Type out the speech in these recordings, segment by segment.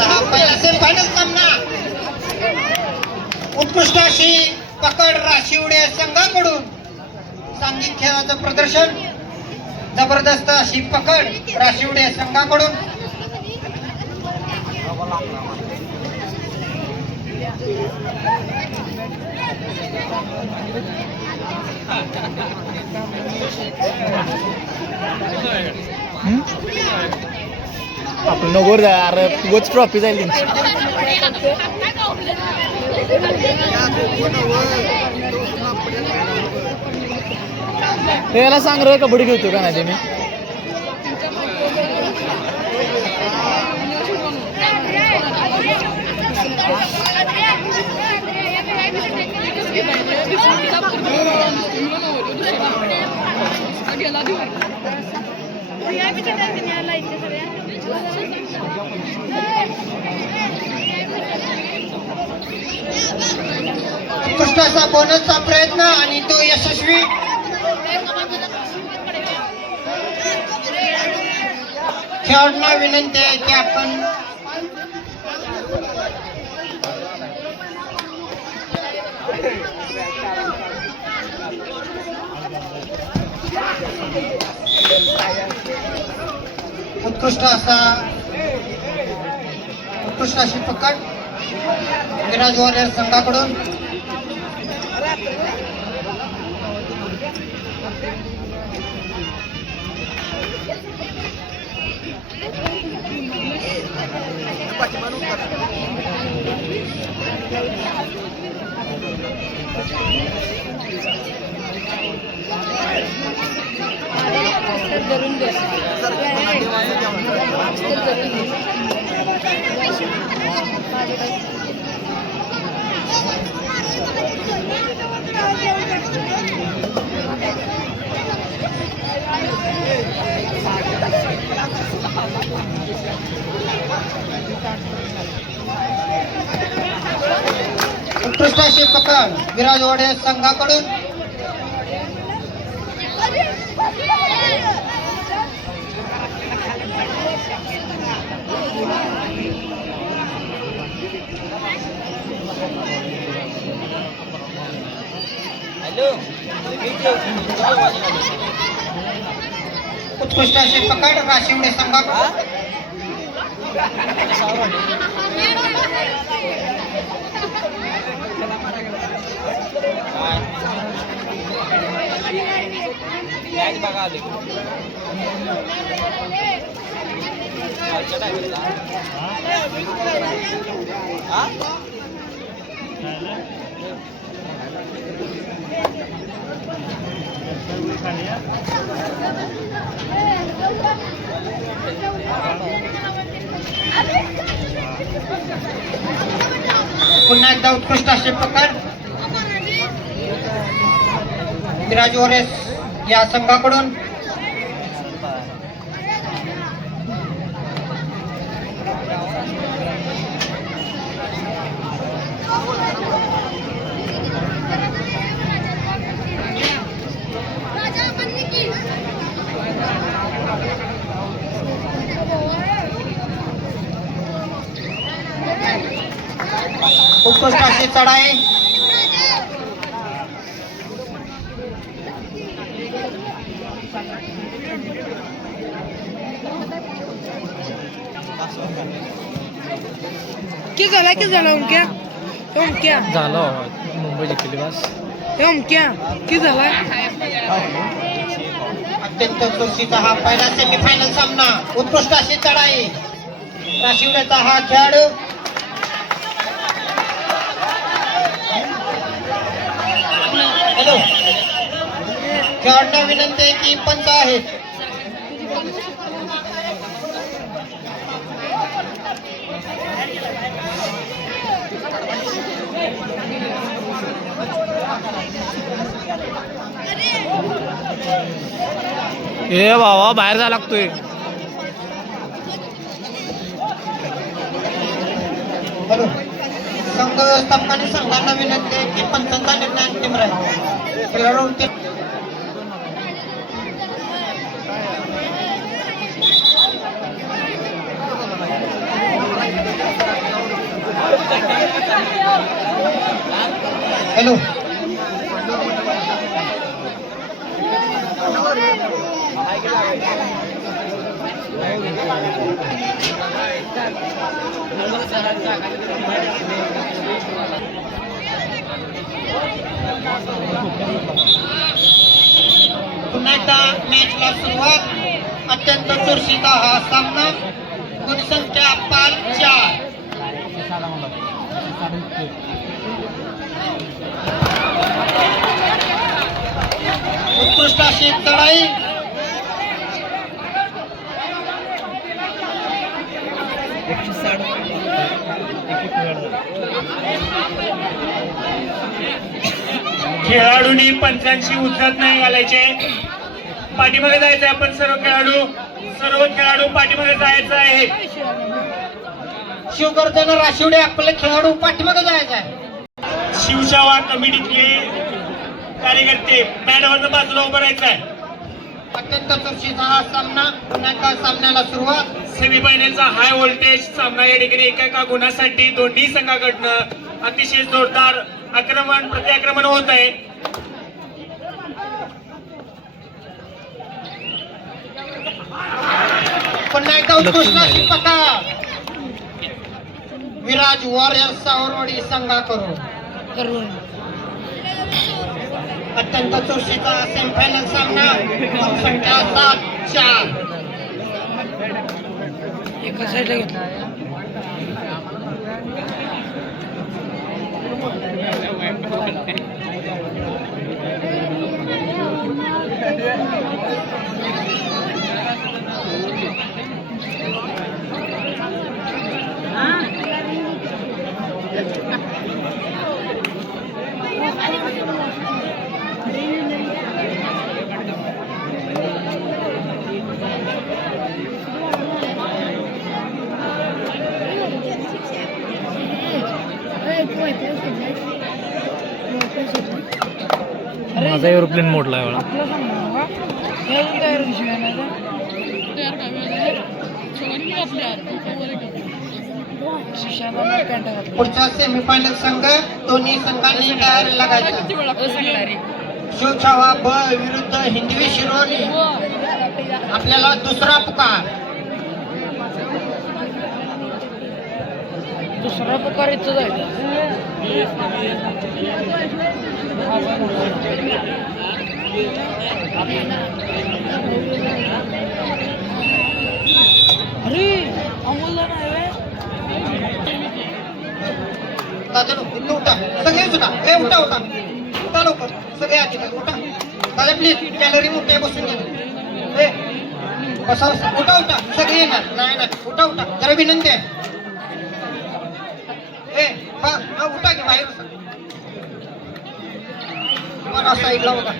हा पहिला सेमीफायनल सामना उत्कृष्ट अशी पकड राशिवडे संघाकडून सांघिक खेळाचं प्रदर्शन, जबरदस्त अशी पकड राशिवडे संघाकडून. आपण नगोर अरे उगाच ट्रॉफी जाईल याला सांग रे कबड्डी खेळतो का नाही ते मी. उत्कृष्ट असा बोनसचा प्रयत्न आणि तो यशस्वी. खेळाडूंना विनंती आहे की आपण उत्कृष्ट अशी पकड विराज वॉरियर संघाकडून. उत्कृष्ट अशी पकड विराज वॉरियर संघाकडून. उत्कृष्ट अशी पकड राशिवडे संघाकडून. पुन्हा एकदा उत्कृष्ट अशी पकड विराज वॉरियर या संघाकडून. उत्कृष्ट अशी चढाई. किती झाला ओमक्या झालं मुंबई जिंकली बस. किती झालाय. अत्यंत चुरशीचा हा पहिला सेमीफायनल सामना. उत्कृष्ट अशी चढाई राशिवड्याचा हा खेळाडू. हॅलो, खेळाडूंना विनंती आहे की पंच आहेत. ए बाबा बाहेर जायला लागतोय. हॅलो, संघ व्यवस्थापकाने संघांना विनंती आहे की पंचांचा निर्णय अंतिम राहील. खेळाडू हॅलो, पुन्हा एकदा मॅचला सुरुवात. अत्यंत चुरशीचा हा सामना. गुणसंख्या 5-4. उत्कृष्ट अशी चढाई. खेळाडूंनी पंचांशी उतरत नाही घालायचे. पाठीमागे जायचं आहे. आपण सर्व खेळाडू पाठीमागे जायचं आहे. शिवगर्जन राशिवडे आपले खेळाडू पाठीमागे जायचं आहे. शिवशावा कमिटीतले कार्यकर्ते मॅटवरनं बाजूला उभं राहायचं आहे. अत्यंत चुरशीचा हा सामना. पुन्हा एकदा सामन्याला सुरुवात. सेमीफायनलचा हाय व्होल्टेज सामना या ठिकाणी एका गुणासाठी दोन्ही संघाकडनं अतिशय जोरदार प्रतिआक्रमण होत आहे. पुन्हा एकदा उत्कृष्ट अशी पकड. विराज वॉरियर सावरवाडी संघाकडून अत्यंत चुरशीचा सेमीफायनल सामना. संख्या 7-4. एका साईडला घेतला. माझा एरोप्लेन मोडला आहे मला. आपलं सांग ना का हे अजून तयार शिवायला शिक्षणाला पॅन्ट घातली. पुढचा सेमीफायनल संघ दोन्ही संघांनी तयारी लागायचा. शिवछावा ब विरुद्ध हिंदवी शिरोली. आपल्याला दुसरा पुकार. दुसरा प्रकार इथं जायचा. अरे अमोलला नाही रे. दादा इथं उठा. सगळेच उठा. उठा लवकर. सगळे आधी उठा. दादा प्लीज गॅलरी मोठे बसून घ्या. बसा. उठा. सगळे येणार. नाही उठा. जरा विनंती आहे. उठा की बाहेर बसा. साईडला उठा.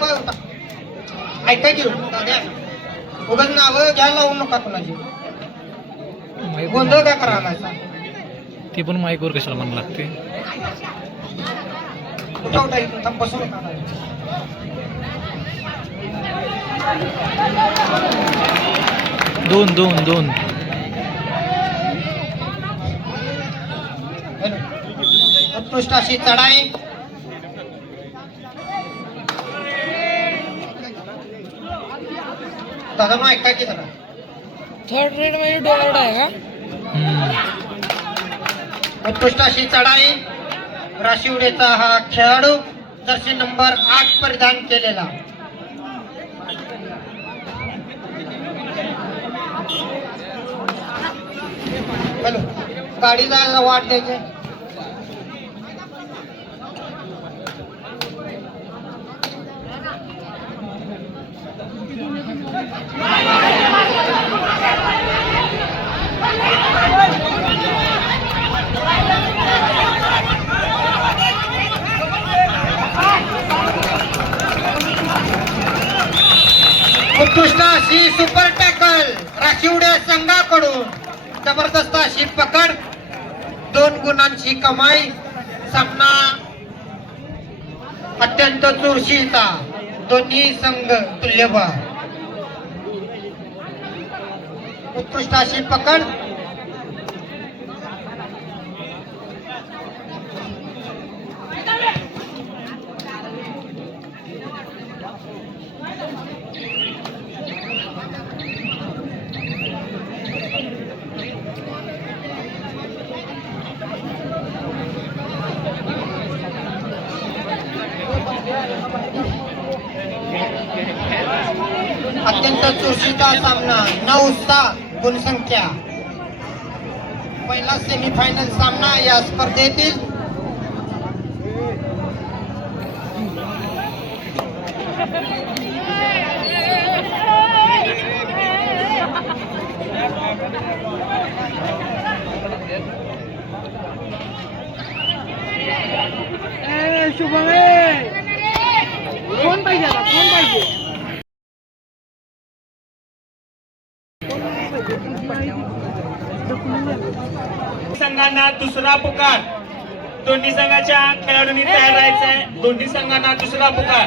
बाय उठा. ऐका की दादा उगाच नावं घ्यायला लावू नका कोणाची. गोंधळ काय करायला. ती पण माईकवर कशाला म्हणू लागते. उठा इथून बसून नका. दोन उत्कृष्ट अशी चढाई. दादा मग ऐका की जरा. थर्ड रेड मध्ये डोअर्ड आहे का. उत्कृष्ट अशी चढाई. राशिवडेचा हा खेळाडू जर्सी नंबर 8 परिधान केलेला. हॅलो, गाडी जायला वाट द्यायची. उत्कृष्ट अशी सुपर टॅकल राखीवड्या संघाकडून जबरदस्त अशी पकड 2 गुणांची कमाई सामना अत्यंत चुरशीचा दोन्ही संघ तुल्यबळ उत्कृष्ट अशी पकड अत्यंत चुरशीचा सामना 9-6 गुणसंख्या पहिला सेमीफायनल सामना या स्पर्धेतील शुभम कोण पाहिजे आता कोण पाहिजे संघांना दुसरा पुकार दोन्ही संघाच्या खेळाडूंनी तयार राहायचंय दोन्ही संघांना दुसरा पुकार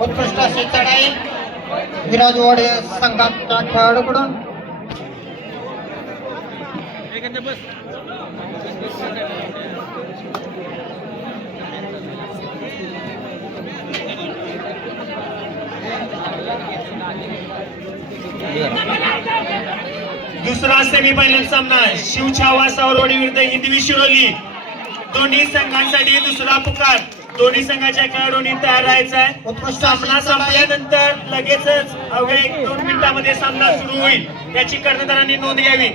उत्कृष्ट अशी चढाई विराज वाडे संघाच्या खेळाडूकडून दुसरा सेमीफायनल सामना शिवछावा सावरवाडी विरुद्ध हिंदवी शिरोली दोन्ही संघांसाठी दुसरा पुकार दोन्ही संघाच्या खेळाडूंनी तयार राहायचा आहे उत्कृष्ट सामना संपल्यानंतर लगेचच अवघ्या 1-2 मिनिटांमध्ये सामना सुरू होईल याची कर्णधारांनी नोंद घ्यावी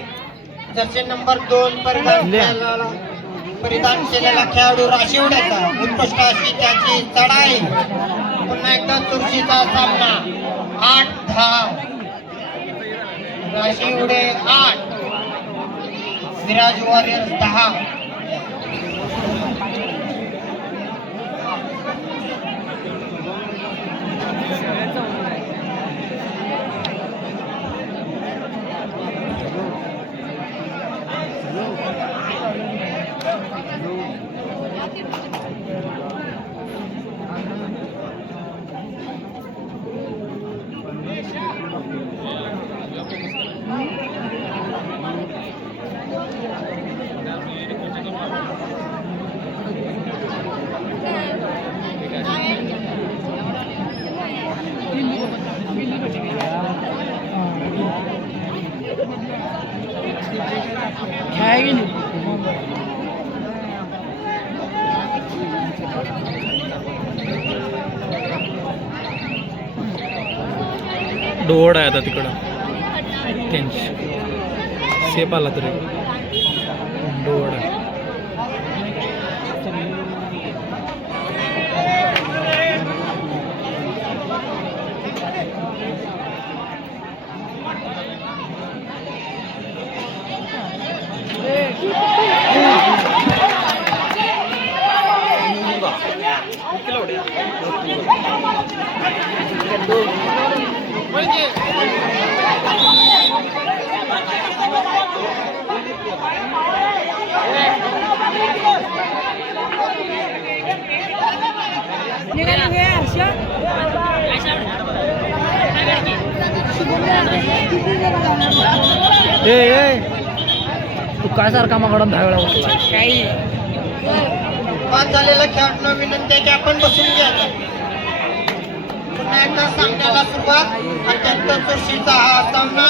जर्सी नंबर 2 परिधान केलेला खेळाडू राशिवड्याचा उत्कृष्ट अशी त्याची चढाई पुन्हा एकदा चुरशीचा सामना 8-10 राशिवडे 8 विराज वॉरियर्स 10 डोड आहे आता तिकडं त्यांची सेप आला तरी डोड आहे तू काय सारखा मागडून 10 वेळा उठला काही बाद झालेल्या खेळाडूंना विनंती आहे की आपण बसून घ्यायचं पुन्हा एकदा सामन्याला सुरुवात अत्यंत चुरशीचा हा सामना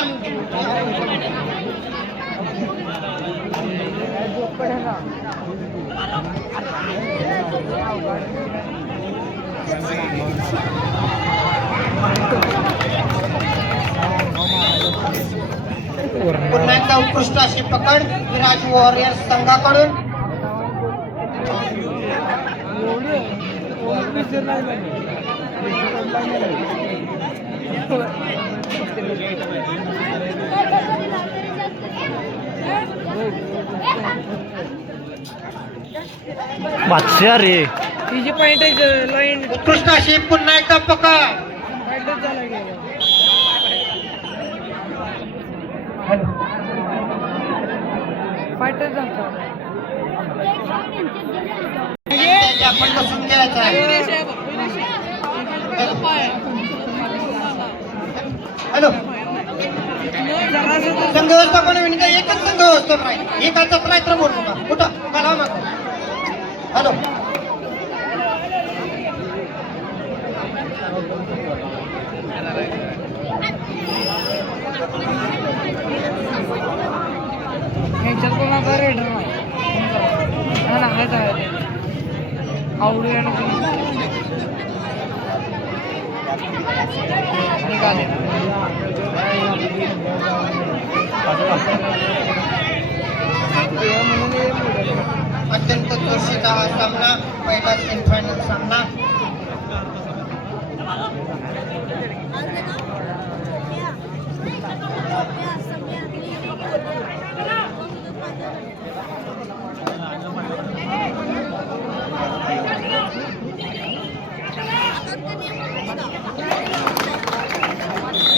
पुन्हा एकदा उत्कृष्ट अशी पकड विराज वॉरियर्स संघाकडून बादशाह रे तिची पॉइंट लाईन उत्कृष्ट अशी पुन्हा एकदा पकड. पॉइंटच झाला गेला. फायटच झाला. ते आपण बसून घ्यायचं आहे. हॅलो संघ व्यवस्थापन विनंती आहे. एकच संघ व्यवस्थापन आहे. एकाचा रात्र बोल नका कुठं मला नको. हॅलो ह्याच्यात कोणाचा रेडर नाही. हा ना हाच आहे. आवडू या नको निघाले. अत्यंत चुरशीचा हा सामना पहिला सेमीफायनल सामना.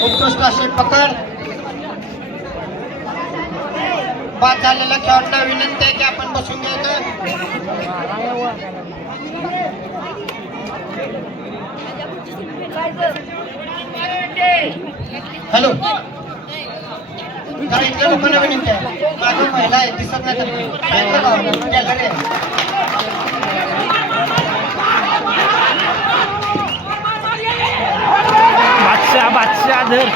उत्कृष्ट अशी पकड. बाद झालेल्या खेळाडूंना विनंती आहे की आपण बसून घ्यायचं. हॅलो जरा इथल्या लोकांना विनंती आहे. माझी महिला आहे दिसत नाही तर गॅलरी आहे. बादशाह धर.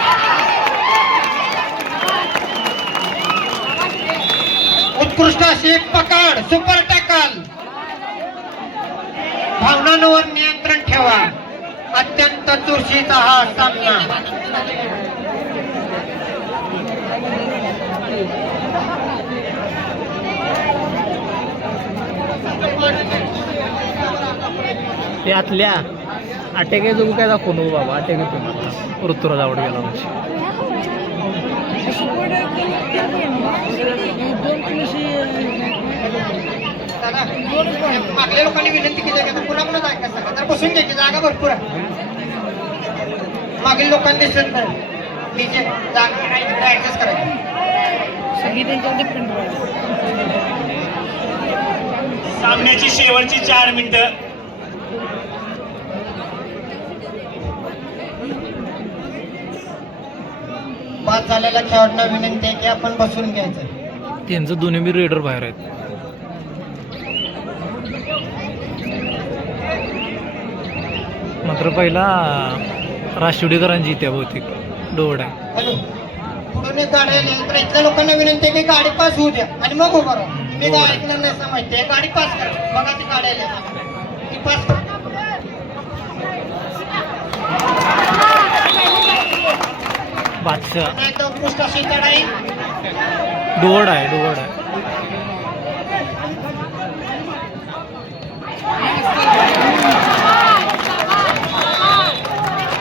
उत्कृष्ट अशी पकड. Super tackle. भावनांवर नियंत्रण ठेवा. अत्यंत चुरशीचा हा सामना. यातल्या अटेके जगू काय दाखवू नको बाबा. अटेके तुम्हाला ऋतुराज आवड गेला म्हणजे दादा मागल्या लोकांनी विनंती केली आहे की पुन्हा पुन्हा ऐका सांगा. तर बसून घ्यायची जागा भरपूर आहे. मागील लोकांनी दिसत नाही की जे जागा ऍडजस्ट करायची. सगळी त्यांच्यावर डिपेंड राहते. सामन्याची शेवटची 4 मिनिटं. बाद झालेल्या खेळाडूंना विनंती आहे की आपण बसून घ्यायचं. त्यांचं दोन्ही बी रेडर बाहेर आहेत. मात्र पहिला राशिवडेकरांची इथे बहुतेक डोवड आहे. हॅलो पुढून एक गाडी आली तर इथल्या लोकांना विनंती आहे की गाडी पास होऊ द्या आणि मग उभा राहा. मी काय ऐकणार नाही असं माहिती आहे. गाडी पास करा. बघा ती गाडी आली ती पास करा. बादशाह एकदा उत्कृष्ट अशी चढाई. डोवड आहे.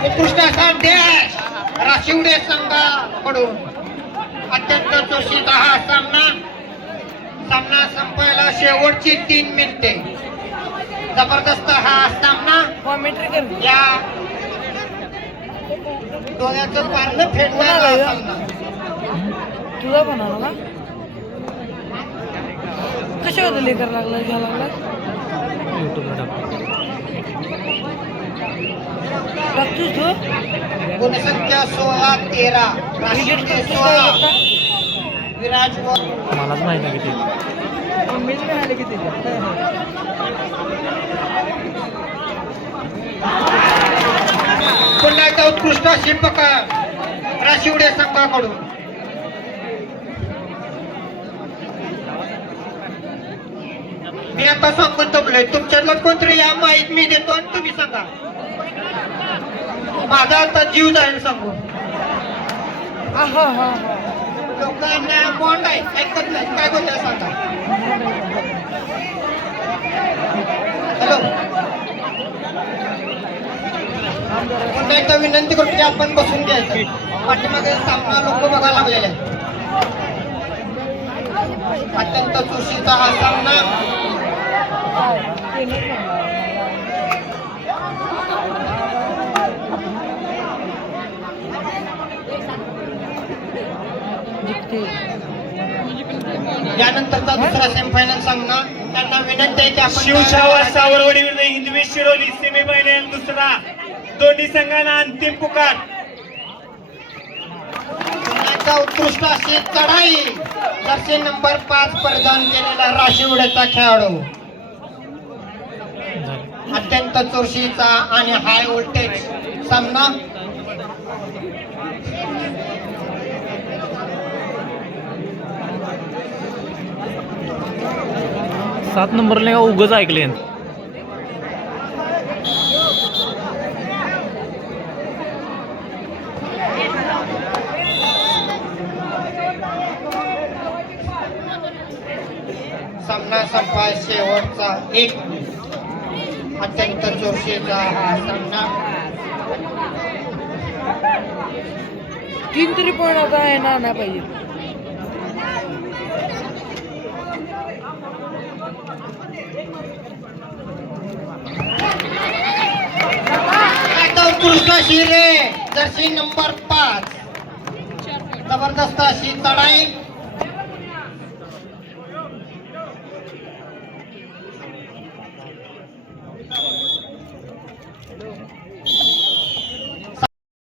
उत्कृष्ट असा डॅश राशिवडे संघाकडून. अत्यंत चुरशीचा हा सामना. सामना संपायला शेवटची 3 मिनिटे. जबरदस्त हा सामना. कॉमेंट्री कर. या डोळ्याचं पारणं फेडणारा हा सामना. तुझा बनवला का कशा होतं लेकर लागला घ्यायला लागला. युट्यूबला टाका. बघतोस तू गुणसंख्या 16-13. राशिवडे 16 विराज मलाच माहिती आहे किती. मीच मिळाले किती. पुन्हा एकदा उत्कृष्ट अशी पकड राशिवडे संघाकडून. मी आता सांगून जमलोय. तुमच्यातलं कोणतरी या माहीत मी देतो आणि तुम्ही सांगा. माझा आता जीव जाईल सांगून. लोकांना बॉन्ड आहे ऐकत नाही. काय बोलताय सांगा. हॅलो पुन्हा एकदा विनंती करतो की आपण बसून घ्यायचं. पाठीमागे सामना लोक बघायला लागलेले आहेत. अत्यंत चुरशीचा हा सामना. यानंतरचा दुसरा सेमीफायनल सामना त्यांना विनंती आहे की आपण शिवछावा सावरवाडी विरुद्ध हिंदवी शिरोली सेमीफायनल दुसरा. दोन्ही संघांना अंतिम पुकार. पुण्याचा उत्कृष्ट अशी चढाई जर्सी नंबर 5 परिधान केलेला राशिवड्याचा खेळाडू अत्यंत चुरशीचा आणि हाय व्होल्टेज सामना. सात नंबरला का उगच ऐकले सामना संपाय शेवटचा एक अत्यंत चुरशीचा हा सामना. 3 तरी पॉईंट आता आहे ना नाही पाहिजे. उत्कृष्ट अशी रे जर्सी नंबर 5 जबरदस्त अशी चढाई